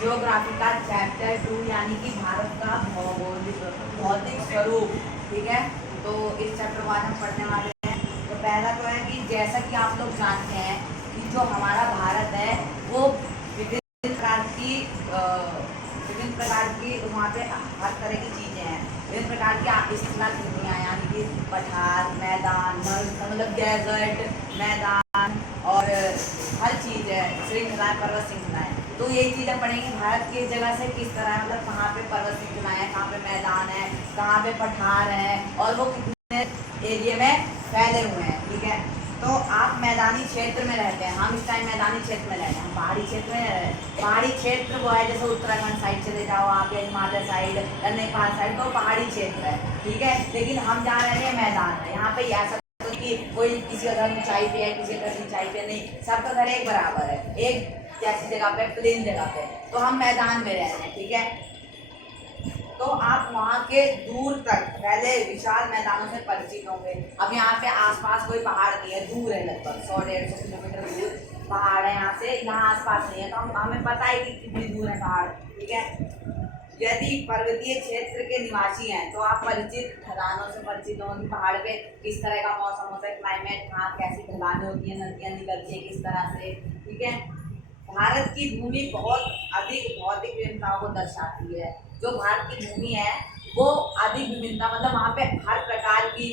Geography का chapter 2 यानी कि भारत का भौतिक स्वरूप। ठीक है, तो इस चैप्टर को आज हम पढ़ने वाले हैं। तो पहला तो है कि जैसा कि आप लोग जानते हैं कि जो हमारा भारत है वो विभिन्न प्रकार की वहाँ पे हर तरह की चीज़ें हैं। विभिन्न प्रकार की स्थल भूमियाँ यानी कि पठार, मैदान, मतलब डेजर्ट, मैदान और हर चीज़ है, श्रृंखलाएँ, पर्वत श्रृंखलाएँ। तो यही चीज़ें पढ़ेंगे भारत की जगह से किस तरह है, मतलब कहाँ पे पर्वत श्रृंखलाएँ हैं, कहाँ पे मैदान है, कहाँ पे पठार है और वो कितने एरिया में फैले हुए हैं। ठीक है, तो आप मैदानी क्षेत्र में रहते हैं, हम इस टाइम मैदानी क्षेत्र में रहते हैं, हम पहाड़ी क्षेत्र में रह रहे हैं। पहाड़ी क्षेत्र वो है जैसे उत्तराखंड साइड चले जाओ आप या हिमालय साइड या नेपाल साइड, तो पहाड़ी क्षेत्र है। ठीक है, लेकिन हम जहाँ रह रहे हैं मैदान है, यहाँ पे ऐसा कि कोई किसी का घर ऊंचाई पे है, किसी का घर ऊंचाई पे नहीं, सबका घर एक बराबर है, एक जैसी जगह पे, प्लेन जगह पे। तो हम मैदान में रह रहे हैं। ठीक है, तो आप वहाँ के दूर तक पहले विशाल मैदानों से परिचित होंगे। अब यहाँ पे आसपास कोई पहाड़ नहीं है, दूर है, लगभग 100-150 किलोमीटर दूर पहाड़ है यहाँ से, यहाँ आसपास नहीं है। तो हमें पता है कि कितनी दूर है पहाड़। ठीक है, यदि पर्वतीय क्षेत्र के निवासी हैं तो आप परिचित ढलानों से परिचित होंगे। पहाड़ पे किस तरह का मौसम होता है, क्लाइमेट, कहाँ कैसी ढलानें होती हैं, नदियाँ निकलती हैं किस तरह से। ठीक है, भारत की भूमि बहुत अधिक भौतिक विविधताओं को दर्शाती है। जो भारत की भूमि है वो अधिक विविधता, मतलब वहाँ पे हर प्रकार की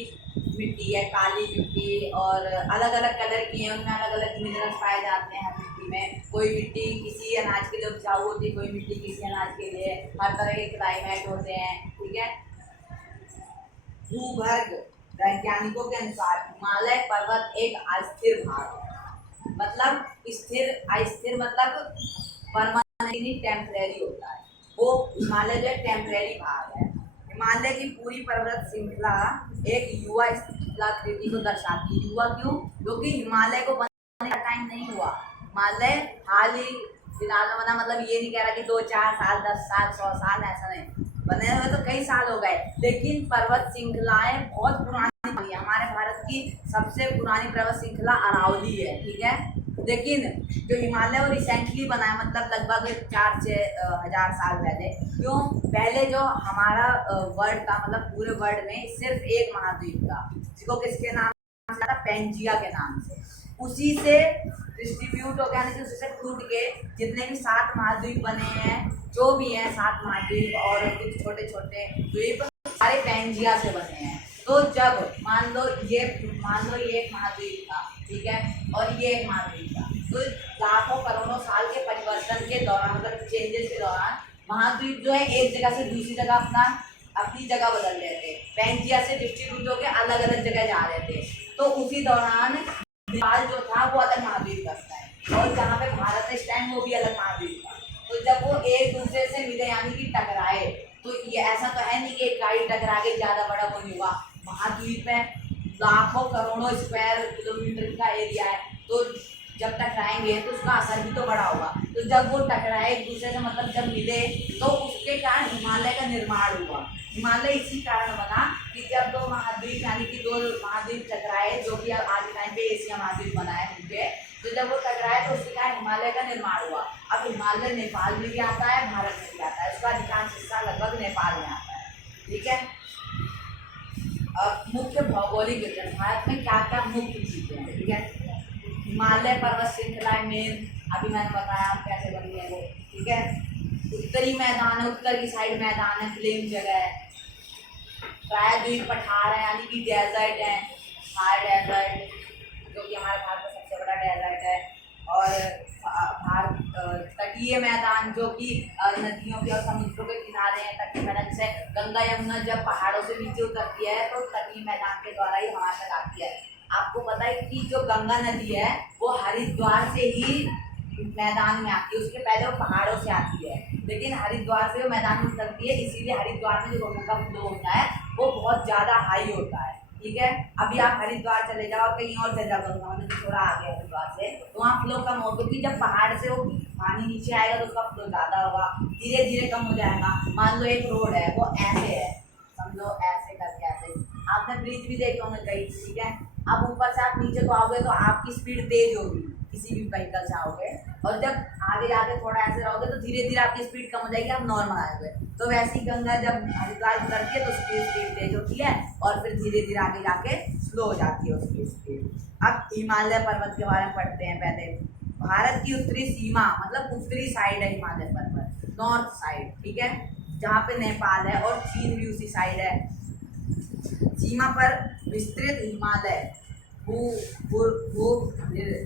मिट्टी है, काली मिट्टी और अलग अलग कलर की है, उनमें अलग अलग मिनरल्स पाए जाते हैं हर मिट्टी में। कोई मिट्टी किसी अनाज के लिए उपजाऊ होती है, कोई मिट्टी किसी अनाज के लिए, हर तरह के क्लाइमेट होते हैं। ठीक है, भूगर्भ वैज्ञानिकों के अनुसार हिमालय पर्वत एक अस्थिर भाग है। मतलब स्थिर, अस्थिर मतलब परमानेंटली टेम्परेरी होता है। वो हिमालय जो टेम्परेरी भाग है। हिमालय की पूरी पर्वत श्रृंखला एक युवा स्थलाकृति को दर्शाती है। युवा क्यों? क्योंकि हिमालय को बनने का टाइम नहीं हुआ। हिमालय हाल ही फिलहाल में बना, मतलब ये नहीं कह रहा कि 2-4 साल, 10 साल, 100 साल, ऐसा नहीं। बने हुए तो कई साल हो गए, लेकिन पर्वत श्रृंखलाएं बहुत पुरानी है। हमारे भारत की सबसे पुरानी पर्वत श्रृंखला अरावली है। ठीक है, लेकिन जो हिमालय वो रिसेंटली बना है, मतलब लगभग 4-6 हज़ार साल पहले। क्यों? पहले जो हमारा वर्ल्ड था, मतलब पूरे वर्ल्ड में सिर्फ एक महाद्वीप था, जिसको किसके नाम से था? पेंजिया के नाम से। उसी से डिस्ट्रीब्यूट हो गया, यानी कि उसी से टूट के जितने भी 7 महाद्वीप बने हैं, जो भी हैं 7 महाद्वीप और कुछ छोटे छोटे द्वीप, सारे पेंजिया से बने हैं। तो जब मान लो ये एक महाद्वीप था, ठीक है, और ये एक महाद्वीप था, तो लाखों करोड़ों साल के परिवर्तन के दौरान, मतलब चेंजेस के दौरान, महाद्वीप जो है एक जगह से दूसरी जगह अपनी जगह बदल रहे थे, पेंजिया से डिस्ट्रीब्यूट होकर अलग अलग जगह जा रहे थे। तो उसी दौरान नेपाल जो था वो अलग महाद्वीप बनता है, और जहाँ पे भारत इस टाइम वो भी अलग महाद्वीप था। तो जब वो एक दूसरे से मिले, यानी कि टकराए, तो ये ऐसा तो है नहीं कि एक गाड़ी टकरा के ज़्यादा बड़ा कोई हुआ। महाद्वीप में लाखों करोड़ों स्क्वायर किलोमीटर का एरिया है, तो जब टकराएंगे तो उसका असर भी तो बड़ा होगा। तो जब वो टकराए एक दूसरे से, मतलब जब मिले, तो उसके कारण हिमालय का निर्माण हुआ। हिमालय इसी कारण बना कि जब 2 महाद्वीप, यानी कि 2 महाद्वीप टकराए, जो कि अब आज के टाइम पे एशिया महाद्वीप बना है उनके, तो जब वो टकराए तो उसके कारण हिमालय का निर्माण हुआ। अब हिमालय नेपाल में भी आता है, भारत में भी आता है, उसका अधिकांश हिस्सा लगभग नेपाल में आता है। ठीक है, अब मुख्य भौगोलिक वितरण, भारत में क्या क्या मुख्य चीज़ें हैं। ठीक है, हिमालय पर्वत श्रृंखला मेन, अभी मैंने बताया कैसे बनी है वो। ठीक है, उत्तरी मैदान है, उत्तर की साइड मैदान है, प्लेन जगह है। प्रायद्वीप पठार है, यानी कि डेजर्ट है, थार डेजर्ट, जो कि हमारे भारत का सबसे बड़ा डेजर्ट है। और तटीय मैदान, जो कि नदियों के और समुद्रों के किनारे हैं। तटीय मैदान से गंगा यमुना जब पहाड़ों से नीचे उतरती है तो तटीय मैदान के द्वारा ही हमारे तक आती है। आपको पता है कि जो गंगा नदी है वो हरिद्वार से ही मैदान में आती है, उसके पहले वो पहाड़ों से आती है, लेकिन हरिद्वार से वो मैदान में उतरती है। इसीलिए हरिद्वार में जो गंगा का फ्लो होता है वो बहुत ज़्यादा हाई होता है। ठीक है, अभी आप हरिद्वार चले जाओ, कहीं और चले जाओ, गंगा मतलब थोड़ा आगे हरिद्वार से, तो वहाँ फ्लो कम हो, क्योंकि जब पहाड़ से वो पानी नीचे आएगा तो उसका फ्लो ज़्यादा होगा, धीरे धीरे कम हो जाएगा। मान लो एक रोड है, वो ऐसे है, समझो ऐसे करके ऐसे, आपने ब्रिज भी देखे होंगे कहीं। ठीक है, अब ऊपर से आप नीचे को आओगे तो आपकी स्पीड तेज होगी, किसी भी व्हीकल से आओगे और जब आगे जाके थोड़ा ऐसे रहोगे तो धीरे धीरे आपकी स्पीड कम हो जाएगी, आप नॉर्मल आएंगे। तो वैसी गंगा जब हरिद्वार उतरती है तो उसकी स्पीड तेज होती है और फिर धीरे धीरे आगे जाके स्लो हो जाती है उसकी स्पीड। अब हिमालय पर्वत के बारे में पढ़ते हैं पहले। भारत की उत्तरी सीमा मतलब उत्तरी साइड है हिमालय पर्वत, नॉर्थ साइड, ठीक है, जहाँ पे नेपाल है और चीन भी उसी साइड है। सीमा पर विस्तृत हिमालय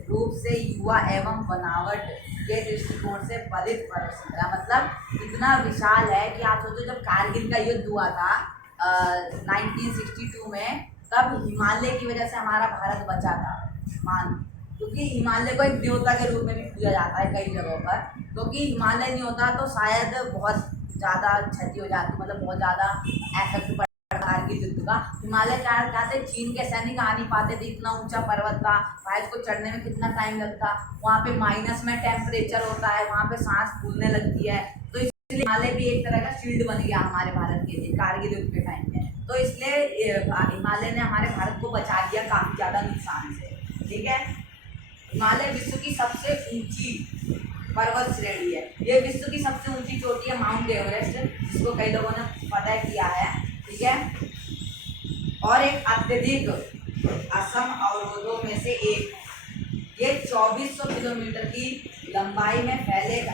रूप से युवा एवं बनावट के दृष्टिकोण से बलित पर्वत श्रृंखला, मतलब इतना विशाल है कि आप सोचो जब कारगिल का युद्ध हुआ था 1962 में, तब हिमालय की वजह से हमारा भारत बचा था, मान, क्योंकि हिमालय को एक देवता के रूप में भी पूजा जाता है कई जगहों पर। क्योंकि हिमालय नहीं होता तो शायद बहुत ज़्यादा क्षति हो जाती, मतलब बहुत ज़्यादा इफेक्ट पड़ता कारगिल युद्ध का। हिमालय क्या थे, चीन के सैनिक आ नहीं पाते थे, इतना ऊंचा पर्वत था, भाई इसको चढ़ने में कितना टाइम लगता, वहाँ पे माइनस में टेम्परेचर होता है, वहाँ पे सांस फूलने लगती है। तो इसलिए हिमालय भी एक तरह का शील्ड बन गया हमारे भारत के लिए कारगिल युद्ध के टाइम में। तो इसलिए हिमालय ने हमारे भारत को बचा दिया काफ़ी ज़्यादा नुकसान से, ठीक है। हिमालय विश्व की सबसे ऊंची पर्वत श्रेणी है। ये विश्व की सबसे ऊंची चोटी है माउंट एवरेस्ट, जिसको कई लोगों ने पता किया है, ठीक है। और एक अत्यधिक असम अवरोधों में से एक, ये 2400 किलोमीटर की लंबाई में फैलेगा,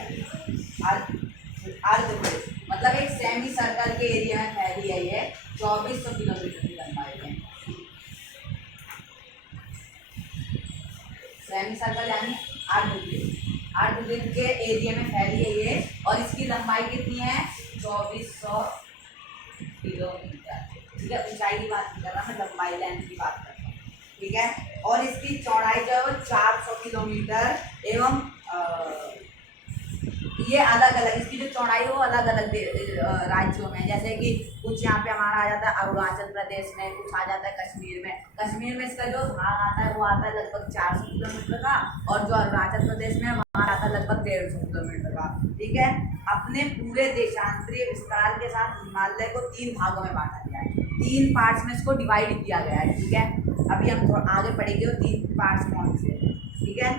अर्ध मतलब एक सेमी सर्कल के एरिया में फैली है ये 2400 किलोमीटर की लंबाई में। सेमी सर्कल यानी अर्धवृत्त के एरिया में फैली है ये, और इसकी लंबाई कितनी है 2400 किलोमीटर, ठीक है। ऊंचाई की बात नहीं कर रहा मैं, लंबाई लेंथ की बात कर रहा हूँ, ठीक है। और इसकी चौड़ाई जो है वो 400 किलोमीटर एवं ये अलग अलग, इसकी जो चौड़ाई है वो अलग अलग राज्यों में, जैसे कि कुछ यहाँ पे हमारा आ जाता है अरुणाचल प्रदेश में, कुछ आ जाता है कश्मीर में। कश्मीर में इसका जो भाग आता है वो आता है लगभग 400 किलोमीटर का, और जो अरुणाचल प्रदेश में वहाँ आता है लगभग 150 किलोमीटर का, ठीक है। अपने पूरे देशांतरीय विस्तार के साथ हिमालय को 3 भागों में बांटा गया है, 3 पार्ट्स में इसको डिवाइड किया गया है, ठीक है। अभी हम थोड़ा आगे पढ़ेंगे वो 3 पार्ट्स कौन से, ठीक है।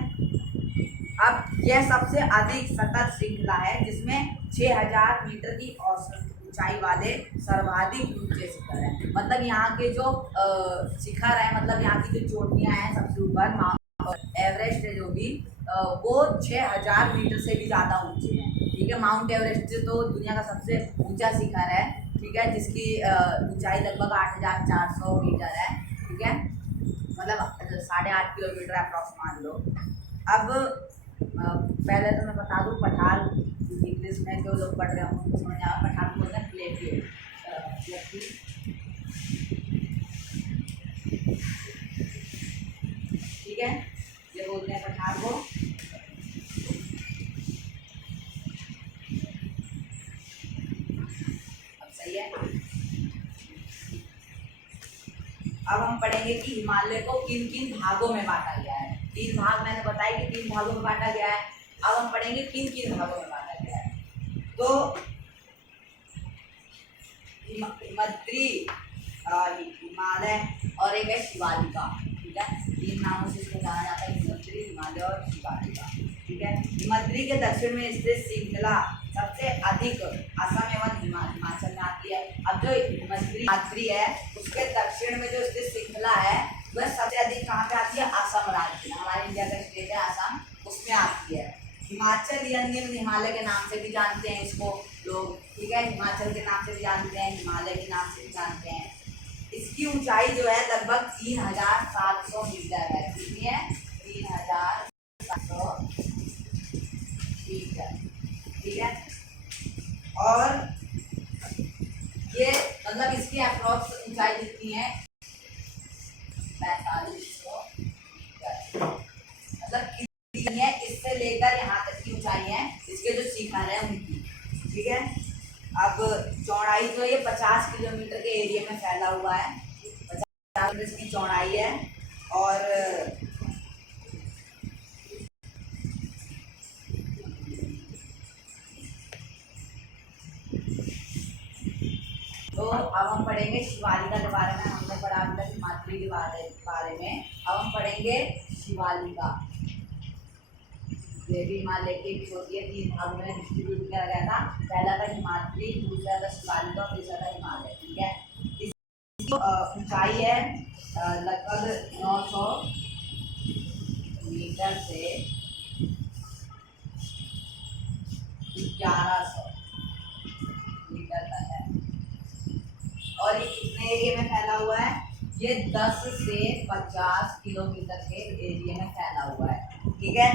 अब यह सबसे अधिक सतत श्रृंखला है जिसमें 6000 मीटर की औसत ऊंचाई वाले सर्वाधिक ऊंचे शिखर हैं। मतलब यहाँ के जो शिखर है, मतलब यहाँ की जो चोटियाँ हैं सबसे ऊपर माउंट एवरेस्ट है जो भी, वो 6000 मीटर से भी ज़्यादा ऊंचे हैं, ठीक है। माउंट एवरेस्ट तो दुनिया का सबसे ऊंचा शिखर है, ठीक है, जिसकी ऊंचाई लगभग 8400 मीटर है, ठीक है, मतलब 8.5 किलोमीटर अप्रॉक्स मान लो। अब पहले तो मैं बता दूँ, पठार इंग्लिश में जो लोग पढ़ रहे हों उनको समझ आया, पठार बोलते हैं प्लेटिव, ठीक है, ये बोलते हैं पठार को। अब सही है। अब हम पढ़ेंगे कि हिमालय को किन किन भागों में बांटा गया है। 3 भाग मैंने बताया कि 3 भागों में बांटा गया है। अब हम पढ़ेंगे किन किन भागों में बांटा गया है। तो हिमाद्री, हिमालय और एक है शिवालिका, ठीक है, 3 नामों से इसको जाना जाता है, हिमाद्री, हिमालय और शिवालिका, ठीक है। हिमाद्री के दक्षिण में स्थित श्रृंखला सबसे अधिक असम एवं हिमाचल में आती है। अब जो हिमाद्री है उसके दक्षिण में जो स्थित श्रृंखला है वह सबसे अधिक कहाँ पे आती है, असम राज्य में, हमारे इंडिया का स्टेट है असम, उसमें आती है। हिमाचल या निम्न हिमालय के नाम से भी जानते हैं इसको लोग, ठीक है, हिमाचल के नाम से भी जानते हैं, हिमालय के नाम से भी जानते हैं। इसकी ऊंचाई जो है लगभग 3700 मीटर है, कितनी है 3700 मीटर, ठीक है। और ये मतलब इसकी अप्रॉक्स ऊंचाई कितनी है 4500 मीटर, मतलब कितनी है, इससे लेकर यहाँ तक की ऊंचाई है इसके जो शिखर है उनकी, ठीक है। अब चौड़ाई जो है ये 50 किलोमीटर के एरिया में फैला हुआ है, 50 किलोमीटर की चौड़ाई है। और तो अब हम पढ़ेंगे शिवालिका के बारे में, हमने पढ़ा अभी तक हिमाद्री के बारे में, अब हम पढ़ेंगे शिवालिका। ये भी हिमालय की एक छोटी है, 3 भागों में डिस्ट्रीब्यूट किया गया था। पहला था हिमाद्री, दूसरा था शिवालिक और तीसरा था हिमालय। ठीक है, इसकी ऊंचाई है लगभग 900 मीटर से 1100 मीटर तक है। और ये कितने एरिया में फैला हुआ है? ये 10 से 50 किलोमीटर के एरिया में फैला हुआ है। ठीक है,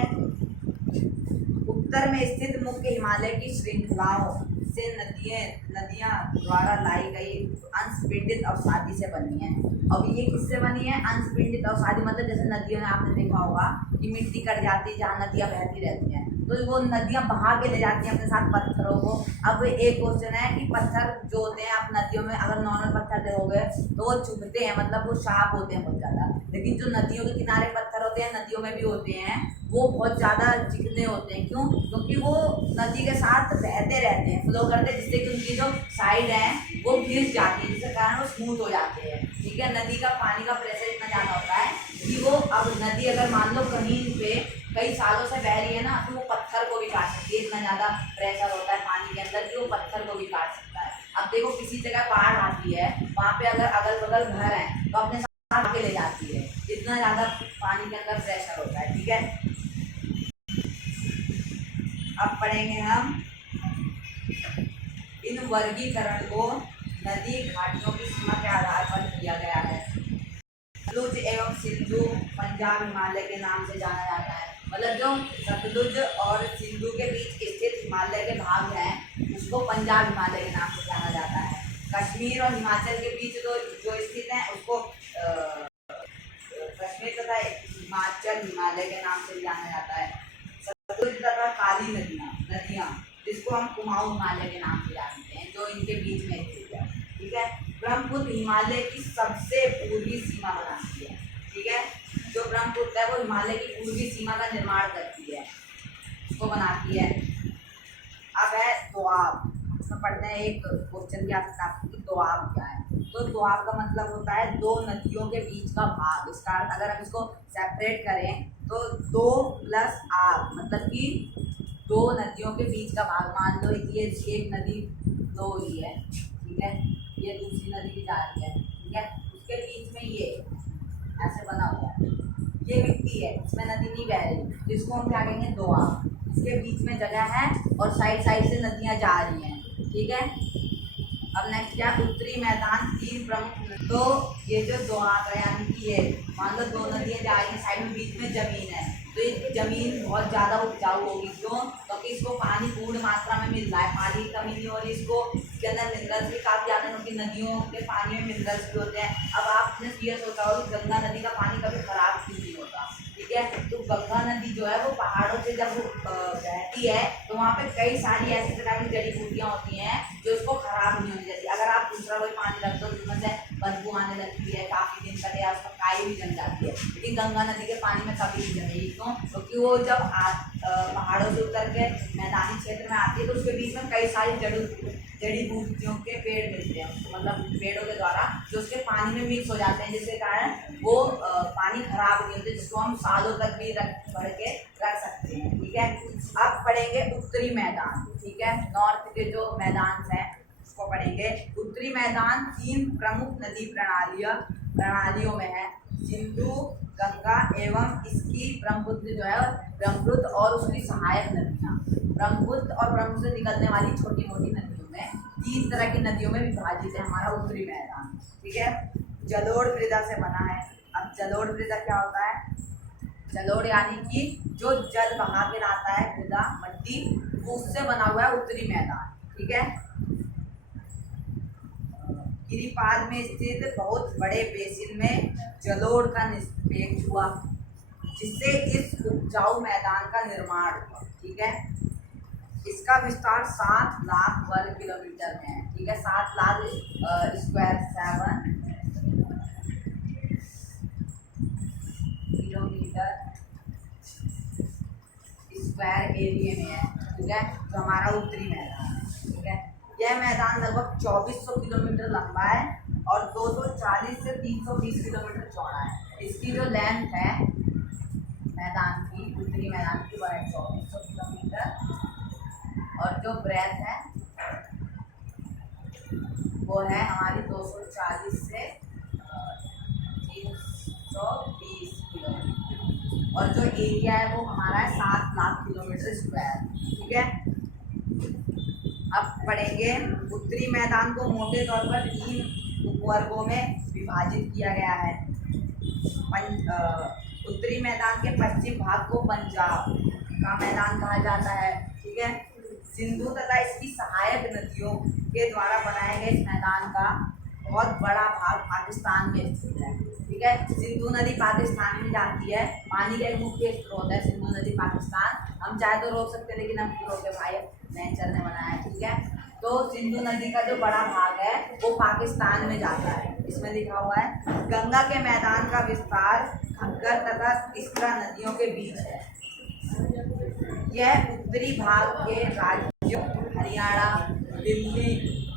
उत्तर में स्थित मुख्य हिमालय की श्रृंखलाओं से नदियां द्वारा लाई गई अंशपिंडित अवसादी से बनी है। अब ये किससे बनी है? अंशपिंडित अवसादी मतलब जैसे नदियों में आपने देखा होगा कि मिट्टी कट जाती है जहाँ नदियां बहती रहती हैं, तो वो नदियां बहा के ले जाती हैं अपने साथ पत्थरों को। अब एक क्वेश्चन है कि पत्थर जो होते हैं आप नदियों में अगर नॉर्मल पत्थर देखोगे तो वो चुभते हैं, मतलब वो शार्प होते हैं बहुत ज़्यादा। लेकिन जो नदियों के किनारे पत्थर होते हैं, नदियों में भी होते हैं, वो बहुत ज़्यादा चिकने होते हैं। क्यों? क्योंकि वो नदी के साथ बहते रहते हैं, फ्लो करते हैं, जिससे कि उनकी जो साइड है वो घिस जाती है, जिसके कारण वो स्मूथ हो जाते हैं। ठीक है, नदी का पानी का प्रेशर इतना ज़्यादा होता है कि वो, अब नदी अगर मान लो कहीं पे कई सालों से बह रही है ना, तो वो पत्थर को भी काट सकती है। इतना ज़्यादा प्रेशर होता है पानी के अंदर कि वो पत्थर को भी काट सकता है। अब देखो किसी जगह बाढ़ आती है, वहाँ पे अगर अगल बगल घर हैं तो अपने साथ के ले जाती है, इतना ज़्यादा पानी के अंदर प्रेशर होता है। ठीक है, अब पढ़ेंगे हम इन वर्गीकरण को नदी घाटियों की सीमा के आधार पर किया गया है। सतलुज एवं सिंधु पंजाब हिमालय के नाम से जाना जाता है। मतलब जो सतलुज और सिंधु के बीच स्थित हिमालय के भाग हैं उसको पंजाब हिमालय के नाम से जाना जाता है। कश्मीर और हिमाचल के बीच जो स्थित है उसको कश्मीर तथा हिमाचल हिमालय के नाम से जाना जाता है। सतलुज तथा काली नदियाँ जिसको हम कुमाऊं हिमालय के नाम से जानते हैं, जो इनके बीच में स्थित है। ठीक है, ब्रह्मपुत्र हिमालय की सबसे पूर्वी सीमा बनाती है। ठीक है, जो ब्रह्मपुत्र है वो हिमालय की पूर्वी सीमा का निर्माण करती है, उसको बनाती है। अब है दोआब, इसमें पढ़ते हैं एक क्वेश्चन क्या सकता है कि दोआब क्या है। तो दोआब का मतलब होता है दो नदियों के बीच का भाग। इसका अर्थ अगर हम इसको सेपरेट करें तो 2 प्लस आब, मतलब कि 2 नदियों के बीच का भाग। मान लो ये एक नदी फ्लो हो रही है, ठीक है, ये दूसरी नदी भी जा रही है, ठीक है, उसके बीच में ये ऐसे बना हुआ है, ये मिट्टी है, इसमें नदी नहीं बह रही, जिसको हम क्या कहेंगे? दोआब। इसके बीच में जगह है और साइड साइड से नदियाँ जा रही हैं। ठीक है, अब नेक्स्ट क्या? उत्तरी मैदान 3 प्रमुख। तो ये जो दोआब है यानी कि ये मान लो 2 नदियाँ जा रही हैं, साइड में बीच में जमीन है, तो ये जमीन बहुत ज़्यादा उपजाऊ होगी। क्यों? क्योंकि इसको पानी पूर्ण मात्रा में मिल रहा है, पानी की कमी नहीं हो रही, इसको इसके अंदर मिनरल्स भी काफ़ी ज़्यादा हैं, क्योंकि नदियों के पानी में मिनरल्स भी होते हैं। अब आपने ये सोचा हो कि गंगा नदी का पानी कभी खराब क्यों नहीं होता? ठीक है, तो गंगा नदी जो है वो पहाड़ों से जब बहती है तो वहाँ पे कई सारी ऐसी प्रकार की जड़ी बूटियाँ होती हैं जो इसको खराब नहीं होने देती। अगर आप दूसरा कोई पानी रख दो जिसमें से बदबू आने लगती है, काफ़ी दिन तक या उसका काई भी जम जाती है, लेकिन गंगा नदी के पानी में कभी नहीं जमेगी। क्यों? क्योंकि वो जब पहाड़ों से उतर के मैदानी क्षेत्र में आती है तो उसके बीच में कई सारी जड़ी बूटियों के पेड़ मिलते हैं उसको, मतलब पेड़ों के द्वारा जो उसके पानी में मिक्स हो जाते हैं, जिसके कारण वो पानी खराब नहीं होते, जिसको हम सालों तक भी भर के रख सकते हैं। ठीक है, अब पढ़ेंगे उत्तरी मैदान। ठीक है, नॉर्थ के जो मैदान हैं उसको पढ़ेंगे। उत्तरी मैदान 3 प्रमुख नदी प्रणालियों में है, सिंधु, गंगा एवं इसकी ब्रह्मपुत्र जो है, ब्रह्मपुत्र और उसकी सहायक नदियाँ। ब्रह्मपुत्र और ब्रह्मपुत्र से निकलने वाली छोटी मोटी नदियों में 3 तरह की नदियों में विभाजित है हमारा उत्तरी मैदान। ठीक है, जलोढ़ मृदा से बना है। अब जलोढ़ मृदा क्या होता है? जलोढ़ यानी कि जो जल बहा के लाता है मृदा, मट्टी, उससे बना हुआ है उत्तरी मैदान। ठीक है, गिरिपाद में स्थित बहुत बड़े बेसिन में जलोढ़ का निक्षेप हुआ, जिससे इस उपजाऊ मैदान का निर्माण हुआ। ठीक है, इसका विस्तार 7 लाख वर्ग किलोमीटर में है। ठीक है, 7 lakh square 7 kilometre square area में है। ठीक है, तो हमारा उत्तरी मैदान है। ठीक है, यह मैदान लगभग 2400 किलोमीटर लंबा है और 240 से 320 किलोमीटर चौड़ा है। इसकी जो लेंथ है मैदान की, उत्तरी मैदान की 2400 किलोमीटर, और जो ब्रेथ है वो है हमारी 240 से 320 किलोमीटर, और जो एरिया है वो हमारा है 7 लाख किलोमीटर स्क्वायर। ठीक है, अब पढ़ेंगे उत्तरी मैदान को मोटे तौर पर 3 उपवर्गों में विभाजित किया गया है। उत्तरी मैदान के पश्चिम भाग को पंजाब का मैदान कहा जाता है। ठीक है, सिंधु तथा इसकी सहायक नदियों के द्वारा बनाए गए इस मैदान का बहुत बड़ा भाग पाकिस्तान में स्थित है। ठीक है, सिंधु नदी पाकिस्तान में जाती है, पानी का एक मुख्य स्रोत है सिंधु नदी पाकिस्तान। हम चाहे तो रोक सकते हैं, लेकिन हम क्यों रोके भाई, नेचर ने बनाया है। ठीक है, तो सिंधु नदी का जो बड़ा भाग है वो पाकिस्तान में जाता है। इसमें लिखा हुआ है गंगा के मैदान का विस्तार घग्गर तथा तिस्ता नदियों के बीच है। यह उत्तरी भाग के राज्यों हरियाणा, दिल्ली,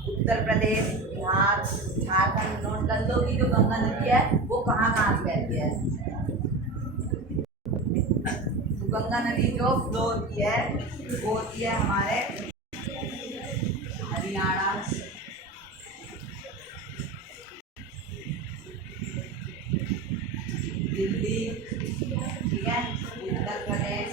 उत्तर प्रदेश, बिहार, झारखंड, नोट कर लो कि जो गंगा नदी है वो कहाँ कहाँ से बहती है। तो गंगा नदी जो फ्लो होती है वो होती है हमारे हरियाणा, दिल्ली, ठीक है, उत्तर प्रदेश।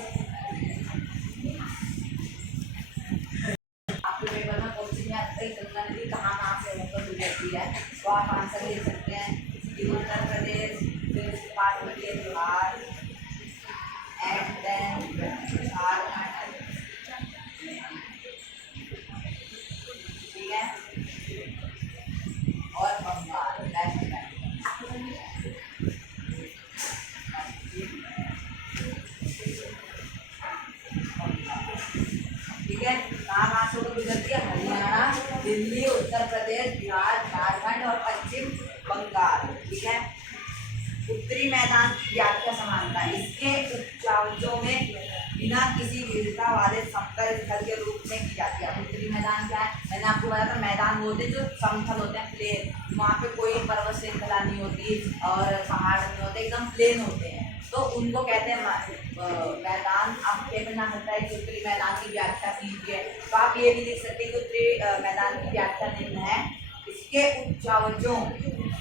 आपके पेपर में क्वेश्चन में आता है गंगा नदी कहाँ कहाँ से होकर गुजरती है, तो आप आंसर लिख सकते हैं कि उत्तर प्रदेश, फिर उसके बाद होती है बिहार, एंड देन झारखंड। ठीक है, और बंगाल, वेस्ट बंगाल। ठीक है, कहाँ कहाँ से होकर गुजरती है, हरियाणा, दिल्ली, उत्तर प्रदेश, बिहार, झारखंड और पश्चिम बंगाल। ठीक है, उत्तरी मैदान की व्याख्या समानता, इसके उपजाऊ में बिना किसी विविधता वाले समतल स्थल के रूप में की जाती है। उत्तरी मैदान क्या है, मैंने आपको बताया था, मैदान वो होते हैं जो समतल होते हैं, प्लेन, वहाँ पे कोई पर्वत श्रृंखला नहीं होती और पहाड़ नहीं होते, एकदम प्लेन होते हैं, तो उनको कहते हैं मैदान। आप पेपर ना सकता है कि उत्तरी मैदान की व्याख्या कीजिए, तो आप ये भी लिख सकते हैं कि उत्तरी मैदान की व्याख्या निम्न है, इसके उपजावजों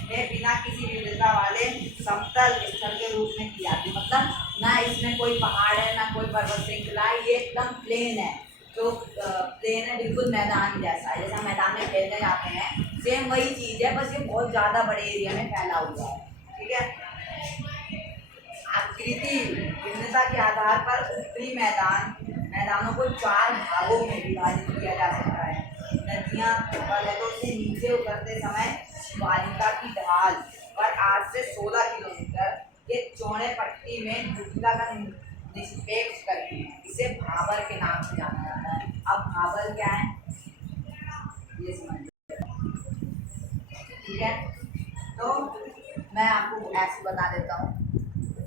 में बिना किसी विविधता वाले समतल स्थल के रूप में की जाती है। मतलब ना इसमें कोई पहाड़ है ना कोई पर्वत श्रृंखला है, ये एकदम प्लेन है। जो प्लेन है बिल्कुल मैदान जैसा है, जैसा मैदान में खेलने जाते हैं सेम वही चीज़ है, बस ये बहुत ज़्यादा बड़े एरिया में फैला हुआ है। ठीक है, आकृति भिन्नता के आधार पर उत्तरी मैदानों को 4 भागों में विभाजित किया जा सकता है। नदियाँ पर्वतों से नीचे उतरते समय शिवालिका की ढाल पर 8 से 16 किलोमीटर के चौड़े पट्टी में गुटला का निष्पेक्ष करती है, इसे भाबर के नाम से जाना जाता है। अब भाबर क्या है ये समझिए। ठीक है, तो मैं आपको ऐसे बता देता हूँ,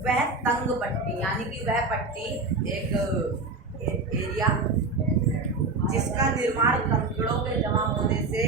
वह तंग पट्टी यानी कि वह पट्टी एक एरिया जिसका निर्माण कंकड़ों के जमा होने से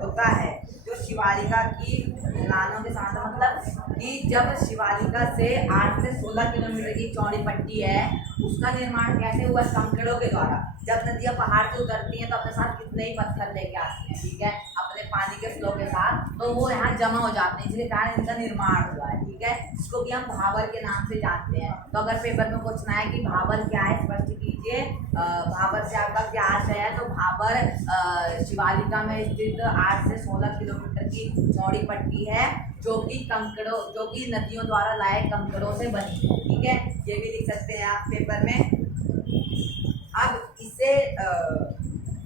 होता है, जो शिवालिका की ढलानों के साथ, मतलब कि जब शिवालिका से 8 से 16 किलोमीटर की चौड़ी पट्टी है, उसका निर्माण कैसे हुआ, कंकड़ों के द्वारा। जब नदियाँ पहाड़ से उतरती हैं तो अपने साथ कितने ही पत्थर लेके आती हैं, ठीक है, अपने पानी के फ्लो के साथ, तो वो यहाँ जमा हो जाते हैं, इसलिए कारण इनका निर्माण हुआ है। ठीक है, इसको भी हम भाबर के नाम से जानते हैं। तो अगर पेपर में पूछना है कि भाबर क्या है, स्पष्ट कीजिए। भाबर से आपका क्या आशय है, तो भाबर शिवालिका में स्थित 8 से 16 किलोमीटर की चौड़ी पट्टी है, जो कि नदियों द्वारा लाए कंकड़ों से बनी है। ठीक है, ये भी लिख सकते हैं आप पेपर में। अब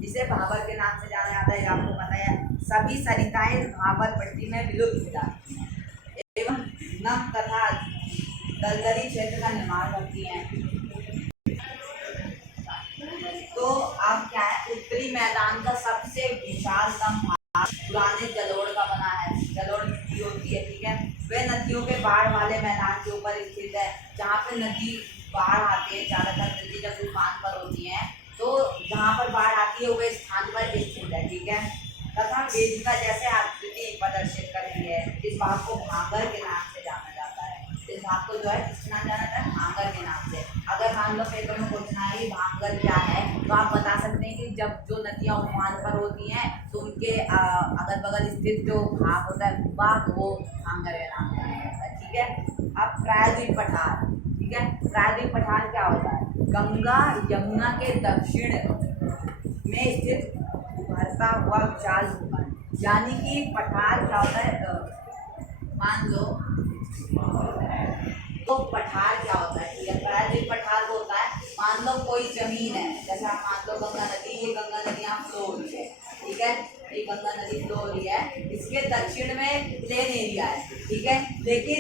इसे भाबर के नाम से जाना जाता है, आपको पता है। सभी सरिताएं भाबर पट्टी में विलुप्त हो जाती हैं एवं नम तथा दलदली क्षेत्र का निर्माण करती हैं। तो अब क्या है, उत्तरी मैदान का सबसे विशालतम भाग पुराने जलोढ़ का बना है, जलोढ़ मिट्टी होती है। ठीक है, वे नदियों के बाढ़ वाले मैदान के ऊपर स्थित है, जहाँ पे नदी बाढ़ आती है, ज़्यादातर नदी जब तूफान पर होती है तो जहाँ पर बाढ़ आती है वो स्थान पर स्थित है। ठीक है, तथा वेदिका जैसे आकृति प्रदर्शित कर रही है। इस भाग को भांगर के नाम से जाना जाता है। इस भाग को जो है किस नाम जाना जाता है, भांगर के नाम अगर मान लो पेपर में पूछना है कि भांगर क्या है, तो आप बता सकते हैं कि जब जो नदियाँ उफान पर होती हैं तो उनके अगल बगल स्थित जो घाट होता है भूभाग, वो भांगर के नाम से जाना जाता है। ठीक है। अब प्रायद्वीप पठार, ठीक है, प्रायद्वीप पठार क्या होता है? गंगा यमुना के दक्षिण में स्थित उभरता हुआ विशाल भूखंड। यानी कि पठार क्या होता है, मान लो तो पठार क्या होता है? ठीक है, प्रायद्वीप पठार वो होता है, मान लो कोई जमीन है, जैसे आप मान लो गंगा नदी, ये गंगा नदी यहाँ फ्लो हो रही है, ठीक है, ये गंगा नदी फ्लो हो रही है, इसके दक्षिण में प्लेन एरिया है, ठीक है, लेकिन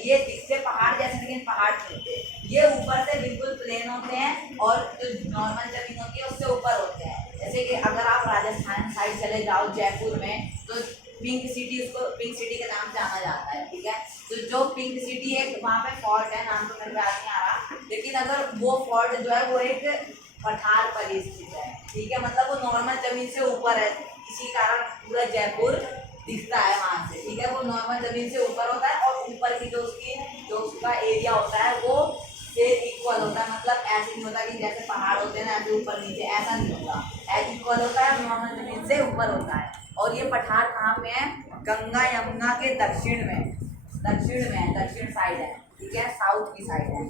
ये दिखते पहाड़ जैसे, लेकिन पहाड़ नहीं होते, ये ऊपर से बिल्कुल प्लेन होते हैं और जो नॉर्मल जमीन होती है उससे ऊपर होते हैं। जैसे कि अगर आप राजस्थान साइड चले जाओ, जयपुर में, तो पिंक सिटी, उसको पिंक सिटी के नाम से जाना जाता है। ठीक है, तो जो पिंक सिटी एक वहाँ पे फोर्ट है, नाम तो मेरे को याद नहीं आ रहा, लेकिन अगर वो फोर्ट जो है वो एक पठार पर स्थित है। ठीक है, मतलब वो नॉर्मल जमीन से ऊपर है, इसी कारण पूरा जयपुर दिखता है वहाँ से। ठीक है, वो नॉर्मल जमीन से ऊपर होता है और ऊपर की जो उसका एरिया होता है वो से इक्वल होता है, मतलब ऐसे नहीं होता कि जैसे पहाड़ होते हैं ना ऐसे ऊपर नीचे, ऐसा नहीं होता, ऐसे इक्वल होता है, नॉर्मल जमीन से ऊपर होता है। और ये पठार कहाँ पे है? गंगा यमुना के दक्षिण में है, दक्षिण साइड है। ठीक है, साउथ की साइड है।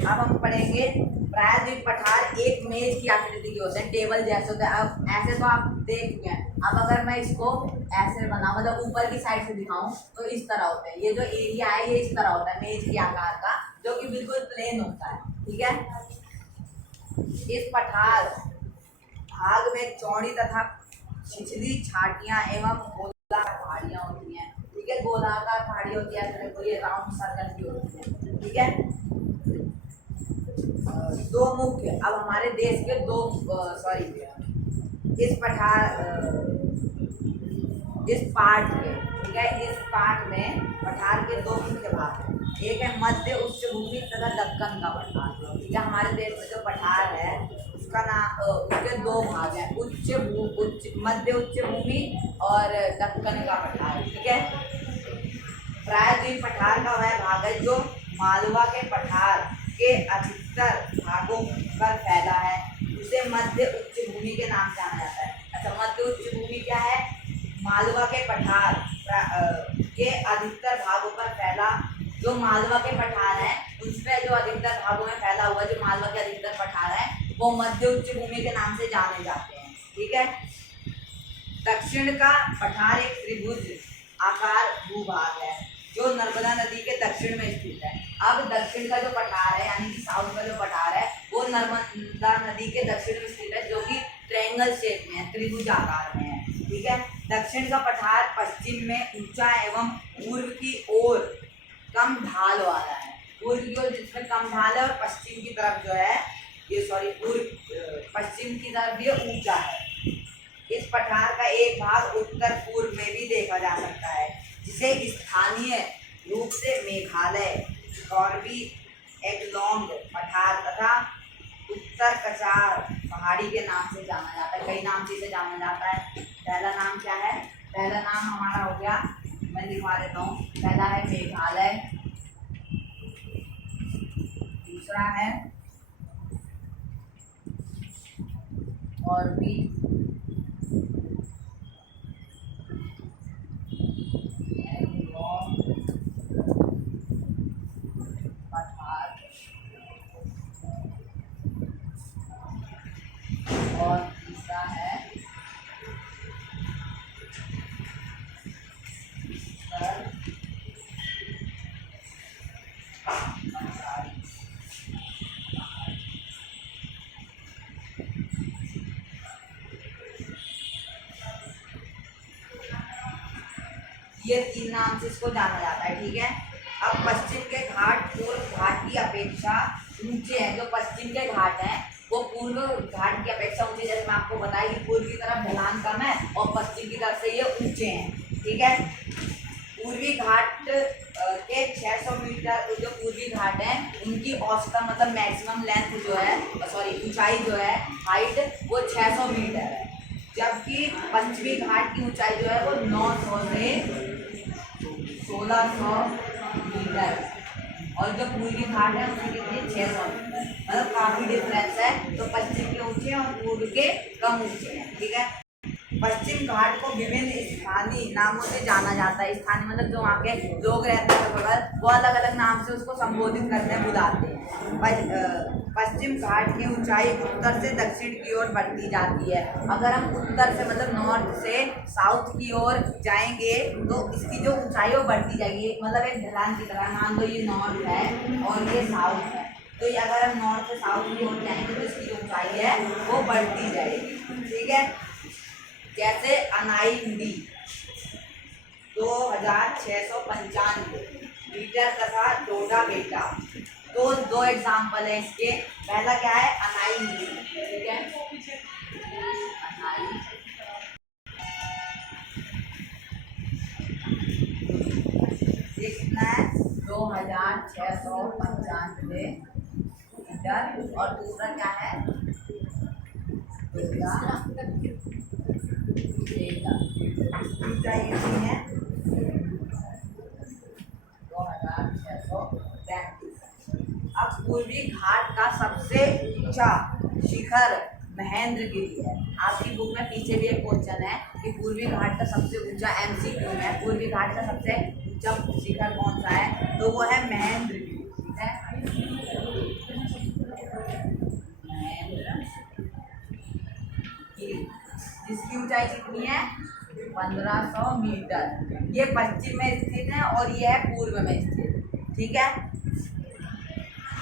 अब हम पढ़ेंगे प्रायद्वीप पठार एक मेज की आकृति के होते हैं, टेबल जैसे होते हैं। अब ऐसे तो आप देख चुके हैं, अब अगर मैं इसको ऐसे बनाऊं, मतलब ऊपर की साइड से दिखाऊं, तो इस तरह होते हैं। ये जो एरिया है ये इस तरह होता है, मेज के आकार का, जो कि बिल्कुल प्लेन होता है। ठीक है, इस पठार भाग में चौड़ी तथा छिछली छाटियां एवं गोलाकार पहाड़ियां होती हैं। ठीक है, गोलाकार पहाड़ी होती है, तो ये राउंड सर्कल की होती है। ठीक है, दो मुख्य, अब हमारे देश के दो इस पार्ट के, ठीक है, इस पार्ट में पठार के दो मुख्य भाग हैं। एक है मध्य उच्च भूमि तथा दक्कन का पठार। ठीक है, हमारे देश में जो पठार है उसका नाम, उसके दो भाग हैं, मध्य उच्च भूमि और दक्कन का पठार। ठीक है, प्रायद्वीप पठार का वह भाग है जो मालवा के पठार के अधिकतर भागों पर फैला है, उसे मध्य उच्च भूमि के नाम से जाना जाता है। अच्छा, मध्य उच्च भूमि क्या है? मालवा के पठार के अधिकतर भागों पर फैला, जो मालवा के पठार है उसमें जो अधिकतर भागों में फैला हुआ जो मालवा के अधिकतर पठार है वो मध्य उच्च भूमि के नाम से जाने जाते हैं। ठीक है, दक्षिण का पठार एक त्रिभुज आकार भूभाग है जो नर्मदा नदी के दक्षिण में स्थित है। अब दक्षिण का जो पठार है, यानी कि साउथ का जो पठार है, वो नर्मदा नदी के दक्षिण में स्थित है, जो कि ट्रायंगल शेप में है, त्रिभुज आकार में है। ठीक है, दक्षिण का पठार पश्चिम में ऊंचा एवं पूर्व की ओर कम ढाल वाला है। पूर्व की ओर जिसमें कम ढाल है और पश्चिम की तरफ जो है पश्चिम की तरफ ये ऊंचा है। इस पठार का एक भाग उत्तर पूर्व में भी देखा जा सकता है, जिसे स्थानीय रूप से मेघालय, कॉर्बी एंगलोंग पठार तथा उत्तर कचार पहाड़ी के नाम से जाना जाता है। कई नाम से इसे जाना जाता है। पहला नाम क्या है? पहला नाम हमारा हो गया, मैं लिखवा देता हूँ, पहला है मेघालय, दूसरा है कॉर्बी और तीसरा है ये तीन नाम से इसको जाना जाता है। ठीक है, अब पश्चिम के घाट पूर्व घाट की अपेक्षा ऊंचे हैं। जो पश्चिम के घाट हैं वो पूर्व घाट की अपेक्षा ऊंचे, जैसे मैं आपको बताया कि पूर्व की तरफ ढलान कम है और पश्चिम की तरफ से ये ऊंचे हैं। ठीक है, पूर्वी घाट के 600 मीटर जो पूर्वी घाट है उनकी औसतन मतलब मैक्सिमम लेंथ जो है, ऊंचाई जो है, हाइट, वो 600 मीटर है, जबकि पश्चिमी घाट की ऊंचाई जो है वो 900 से 1600 मीटर और जो पूर्वी घाट है उसकी कितनी 600 मीटर, मतलब काफी डिफरेंस है। तो पश्चिम के ऊंचे और पूर्व के कम ऊंचे हैं, ठीक है। पश्चिम घाट को विभिन्न स्थानीय नामों से जाना जाता है। स्थानीय मतलब जो वहाँ के लोग रहते हैं बगल, वो अलग अलग नाम से उसको संबोधित करते हैं, बुलाते हैं। पश्चिम घाट की ऊंचाई उत्तर से दक्षिण की ओर बढ़ती जाती है। अगर हम उत्तर से मतलब नॉर्थ से साउथ की ओर जाएंगे तो इसकी जो ऊंचाई वो बढ़ती जाएगी, मतलब एक ढलान की तरह। मान लो ये नॉर्थ है और ये साउथ है, तो ये अगर हम नॉर्थ से साउथ की ओर जाएंगे तो इसकी जो ऊंचाई है वो बढ़ती जाएगी, ठीक है। जैसे अनाई 2695 मीटर तथा डोडा बेटा, तो दो एग्जाम्पल है इसके। पहला क्या है, अनाई, ठीक है। अनाई कितना है, 2695 मीटर, और दूसरा क्या है, ऊंचाई कितनी है, 2635। अब पूर्वी घाट का सबसे ऊंचा शिखर महेंद्रगिरी है। आपकी बुक में पीछे भी एक क्वेश्चन है कि पूर्वी घाट का सबसे ऊंचा, एमसीक्यू में, पूर्वी घाट का सबसे ऊंचा शिखर कौन सा है, तो वो है महेंद्रगिरी, ठीक है। जिसकी ऊंचाई कितनी है, 1500 मीटर। ये पश्चिम में स्थित है और ये है पूर्व में स्थित, ठीक है।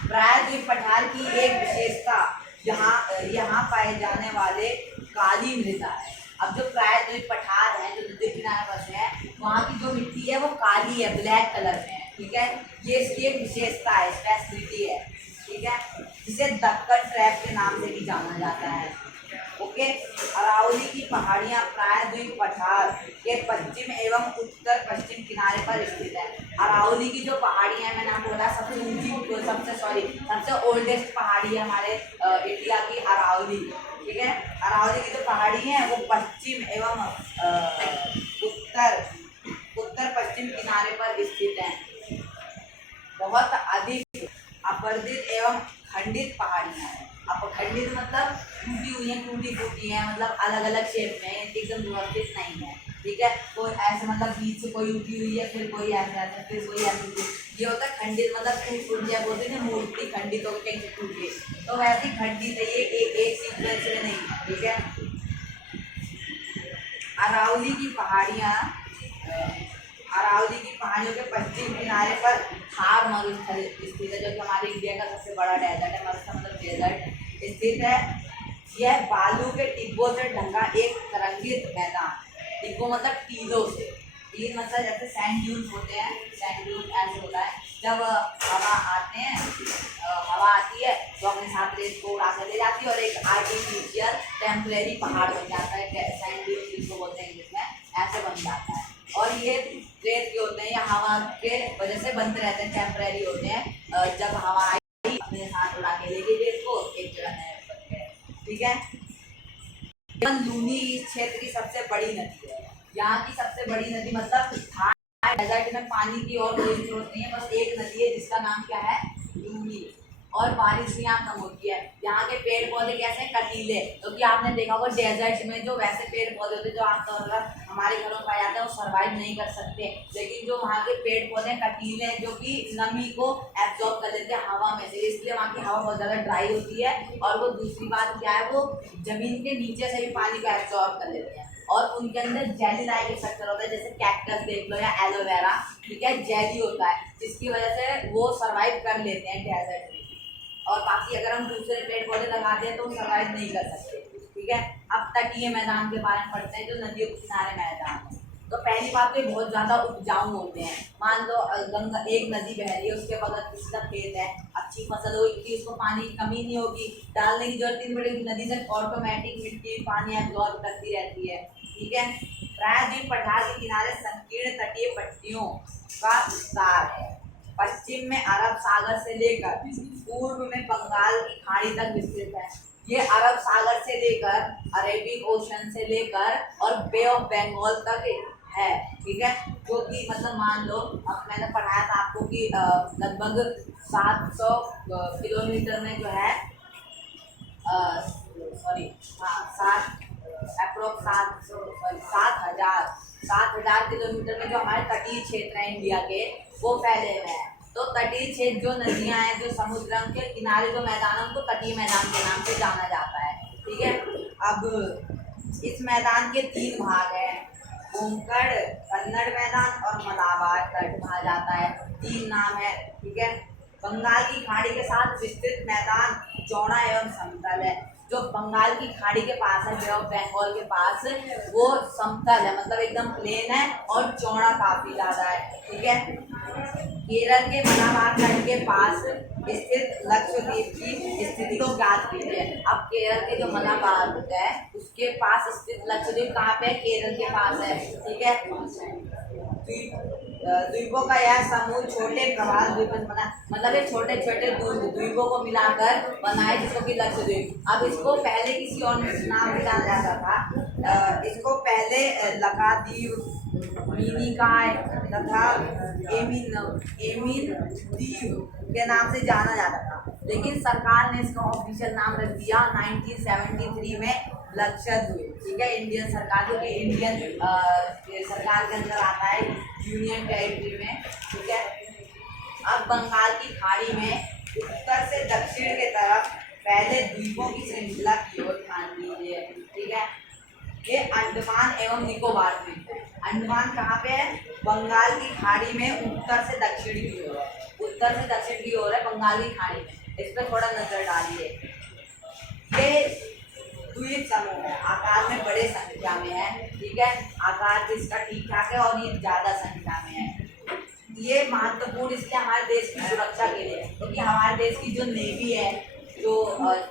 प्रायद्वीप पठार की एक विशेषता यहाँ पाए जाने वाले काली मृदा है। अब जो प्रायद्वीप पठार है, जो नदी किनारे बसे है, वहाँ की जो मिट्टी है वो काली है, ब्लैक कलर में है, ठीक है। ये इसकी एक विशेषता है, स्पेशलिटी है, ठीक है, जिसे दक्कन ट्रैप के नाम से भी जाना जाता है। ओके। अरावली की पहाड़ियां प्रायद्वीप पठार के पश्चिम एवं उत्तर पश्चिम किनारे पर स्थित है। अरावली की जो पहाड़ियां हैं, मैंने आपको बोला सबसे ऊंची, सबसे ओल्डेस्ट पहाड़ी है हमारे इंडिया की अरावली, ठीक है। अरावली की जो पहाड़ी है वो पश्चिम एवं उत्तर पश्चिम किनारे पर स्थित है। बहुत अधिक अपर्दित एवं खंडित पहाड़ियां हैं। खंडित मतलब टूटी हुई है, टूटी फूटी है, मतलब अलग अलग शेप में, एकदम व्यवस्थित नहीं है, ठीक है। कोई ऐसे मतलब बीच से कोई उठी हुई है, फिर कोई ऐसे ऐसे, फिर कोई ऐसे, ये होता है खंडित, मतलब टूट गया, बोलते हैं मूर्ति खंडित होकर कहीं से टूट गई, तो वैसे खंडित है ये, एक सीक्वेंस में नहीं है, ठीक है। अरावली की पहाड़ियों के पश्चिम किनारे पर थार मरुस्थल स्थित है, जो कि हमारे इंडिया का सबसे बड़ा डेजर्ट है। मरुस्थल मतलब डेजर्ट स्थित है। यह बालू के टिब्बों से ढंका एक तरंगित मैदान, टिब्बों मतलब टीलों से, टील मतलब जैसे सैंड ड्यून्स होते हैं, सैंड ड्यून ऐसे होता है, जब हवा आती है तो अपने साथ रेत को उड़ा कर ले जाती है और एक आर्टिफिशियल टेम्परेरी पहाड़ बन जाता है, सैंड ड्यून जिसको बोलते हैं इंग्लिश में, ऐसे बन जाता है। और ये रेत के होते हैं या हवा के वजह से बनते रहते हैं, टेम्परेरी होते हैं। जब हवा आई अपने साथ उड़ा के ले गई रेत को, एक जगह नए बन गए, ठीक है। लूनी इस क्षेत्र की सबसे बड़ी नदी है। यहाँ की सबसे बड़ी नदी मतलब थार डेजर्ट में पानी की और कोई स्रोत नहीं है, बस एक नदी है जिसका नाम क्या है, लूनी, और बारिश भी यहाँ कम होती है। यहाँ के पेड़ पौधे कैसे हैं, कटीले, क्योंकि आपने देखा होगा डेजर्ट में जो वैसे पेड़ पौधे होते हैं जो आमतौर पर हमारे घरों में पाए जाते हैं वो सर्वाइव नहीं कर सकते, लेकिन जो वहाँ के पेड़ पौधे कटीले हैं जो कि नमी को एब्जॉर्ब कर लेते हैं हवा में से, इसलिए वहाँ की हवा बहुत ज़्यादा ड्राई होती है। और वो दूसरी बात क्या है, वो जमीन के नीचे से भी पानी को एब्जॉर्ब कर लेते हैं, और उनके अंदर जेली लाइक स्ट्रक्चर होता है, जैसे कैक्टस देख लो या एलोवेरा, ठीक है, जेली होता है, जिसकी वजह से वो सर्वाइव कर लेते हैं डेजर्ट में। और बाकी अगर हम दूसरे पेड़ पौधे लगाते हैं तो सर्वाइव नहीं कर सकते, ठीक है। अब तटीय मैदान के बारे में पढ़ते हैं, जो नदियों के किनारे मैदान है। तो पहली बात तो बहुत ज़्यादा उपजाऊ होते हैं। मान लो गंगा, एक नदी बह रही है, उसके बगल किसी का खेत है, अच्छी फसल होगी, उसको पानी की कमी नहीं होगी, डालने की जरूरत नहीं पड़ेगी, नदी से ऑटोमेटिक मिट्टी पानी एब्जॉर्ब करती रहती है, ठीक है। प्रायद्वीप पठार के किनारे संकीर्ण तटीय पट्टियों का विस्तार है। पश्चिम में अरब सागर से लेकर पूर्व में बंगाल की खाड़ी तक विस्तृत है। ये अरब सागर से लेकर, अरेबिक ओशन से लेकर और बे ऑफ बंगाल तक है, ठीक है, जो कि मतलब मान लो अब मैंने पढ़ाया था आपको कि लगभग 700 किलोमीटर में जो है सॉरी हाँ 7,000 किलोमीटर में जो हमारे तटीय क्षेत्र हैं इंडिया के वो फैले हुए हैं। तो तटीय क्षेत्र जो नदियां हैं, जो समुद्र के किनारे जो मैदान है उनको तटीय मैदान के नाम से जाना जाता है, ठीक है। अब इस मैदान के 3 भाग हैं, कोंकण, कन्नड़ मैदान और मलाबार तट कहा जाता है, 3 नाम है, ठीक है। बंगाल की खाड़ी के साथ विस्तृत मैदान चौड़ा एवं समतल है। जो बंगाल की खाड़ी के पास है, बे ऑफ बंगाल के पास, वो समतल है, मतलब एकदम प्लेन है और चौड़ा काफी ज्यादा है, ठीक है। केरल के मलाबार तट के पास स्थित लक्षद्वीप की स्थिति को ज्ञात कीजिए। अब केरल के जो मलाबार होता है उसके पास स्थित लक्षद्वीप कहाँ पे है? केरल के पास है, ठीक है। द्वीपों का यह समूह छोटे प्रवाल द्वीप बना, मतलब ये छोटे छोटे द्वीपों को मिलाकर बनाए जिसको कि लक्षद्वीप। अब इसको पहले किसी और नाम से जाना जाता था, इसको पहले लक्षद्वीप, मिनिकॉय तथा एमिन द्वीप के नाम से जाना जाता था, लेकिन सरकार ने इसका ऑफिशियल नाम रख दिया 1973 में लक्षद्वीप, ठीक है। इंडियन सरकार, जो कि इंडियन सरकार के अंदर आता है, यूनियन टेरिटरी में, ठीक है। अब बंगाल की खाड़ी में उत्तर से दक्षिण के तरफ पहले द्वीपों की श्रृंखला की ओर ध्यान दीजिए, ठीक है। ये अंडमान एवं निकोबार द्वीप है। अंडमान कहाँ पे है? बंगाल की खाड़ी में उत्तर से दक्षिण की ओर है, उत्तर से दक्षिण की ओर है बंगाल की खाड़ी में। इस पर थोड़ा नजर डालिए। ये द्वीप समूह है, आकार में बड़े संख्या में है, ठीक है। आकार इसका ठीक ठाक है और ये ज्यादा संख्या में है। ये महत्वपूर्ण इसलिए हमारे देश की सुरक्षा के लिए, क्योंकि हमारे देश की जो नेवी है, जो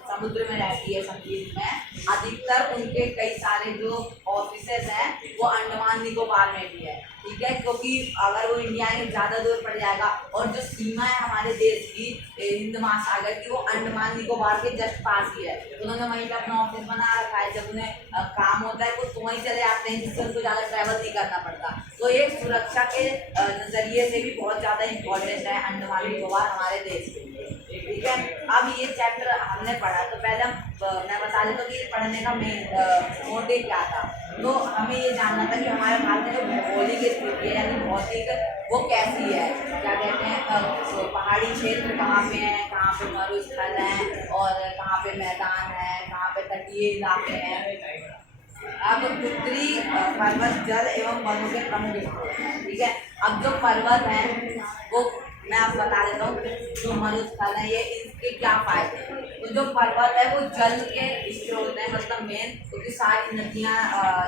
समुद्र में रहती है, समुद्र में, अधिकतर उनके कई सारे जो ऑफिसर्स हैं वो अंडमान निकोबार में भी है, ठीक है। क्योंकि अगर वो इंडिया में ज़्यादा दूर पड़ जाएगा, और जो सीमा है हमारे देश की हिंद महासागर की, वो अंडमान निकोबार के जस्ट पास ही है। उन्होंने वहीं पर अपना ऑफिस बना रखा है, जब उन्हें काम होता है वो वहीं चले आते हैं, जिससे उनको ज़्यादा ट्रैवल नहीं करना पड़ता। तो ये सुरक्षा के नज़रिए से भी बहुत ज़्यादा इम्पोर्टेंट है अंडमान निकोबार हमारे देश के लिए, ठीक है। अब ये चैप्टर हमने पढ़ा, तो पहले मैं बता देता हूँ कि पढ़ने का मेन मोटिव क्या था। तो हमें ये जानना था कि हमारे भारत में जो भौगोलिक स्थिति है, यानी भौतिक, वो कैसी है, क्या कहते हैं, पहाड़ी क्षेत्र कहाँ पे हैं, कहाँ पे मरुस्थल हैं, और कहाँ पे मैदान है, कहाँ पे तटीय इलाके हैं। अब उत्तरी पर्वत जल एवं वनों के प्रमुख स्रोत हैं, ठीक है। अब जो पर्वत हैं वो मैं आपको बता देता हूँ, जो मरुस्थल है ये इसके क्या फायदे हैं। तो जो पर्वत है वो जल के स्रोत है, मतलब मेन, क्योंकि सारी नदियाँ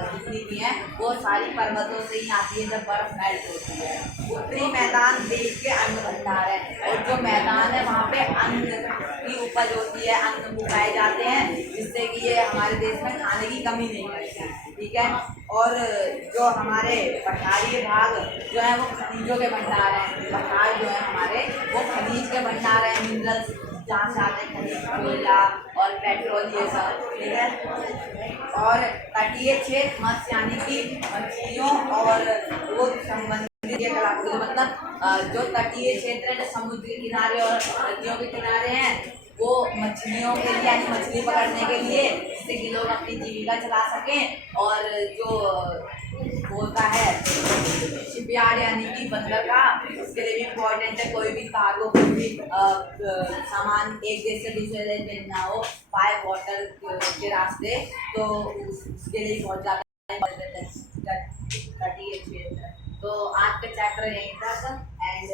जितनी भी हैं वो सारी पर्वतों से ही आती है जब बर्फ मेल्ट होती है। उत्तरी मैदान देश के अन्न भंडार है, और जो मैदान है वहाँ पे अन्न की उपज होती है, अन्न उगाए जाते हैं, जिससे कि ये हमारे देश में खाने की कमी नहीं करती, ठीक है। और जो हमारे पठारी भाग जो है वो खनिजों के भंडार हैं। पठार जो है हमारे वो खनिज के भंडार हैं, मिनरल्स जहाँ से आते हैं, खनिज, कोयला और पेट्रोल, ये सब, ठीक है। और तटीय क्षेत्र मत्स्य, यानी कि मछलियों और वो संबंधित कलाकृति, मतलब जो तटीय क्षेत्र है, जो समुद्र के किनारे और नदियों के किनारे हैं, वो मछलियों के लिए, यानी मछली पकड़ने के लिए, जिससे कि लोग अपनी जीविका चला सकें। और जो होता है शिपयार्ड, यानी कि बंदरगाह, उसके लिए भी इम्पोर्टेंट है। कोई भी कार्गो, कोई भी सामान एक देश से दूसरे देश भेजना हो बाय वाटर के रास्ते, तो उसके लिए बहुत ज़्यादा इम्पोर्टेंट है तटीय क्षेत्र। तो आज का चैप्टर यहीं तक, एंड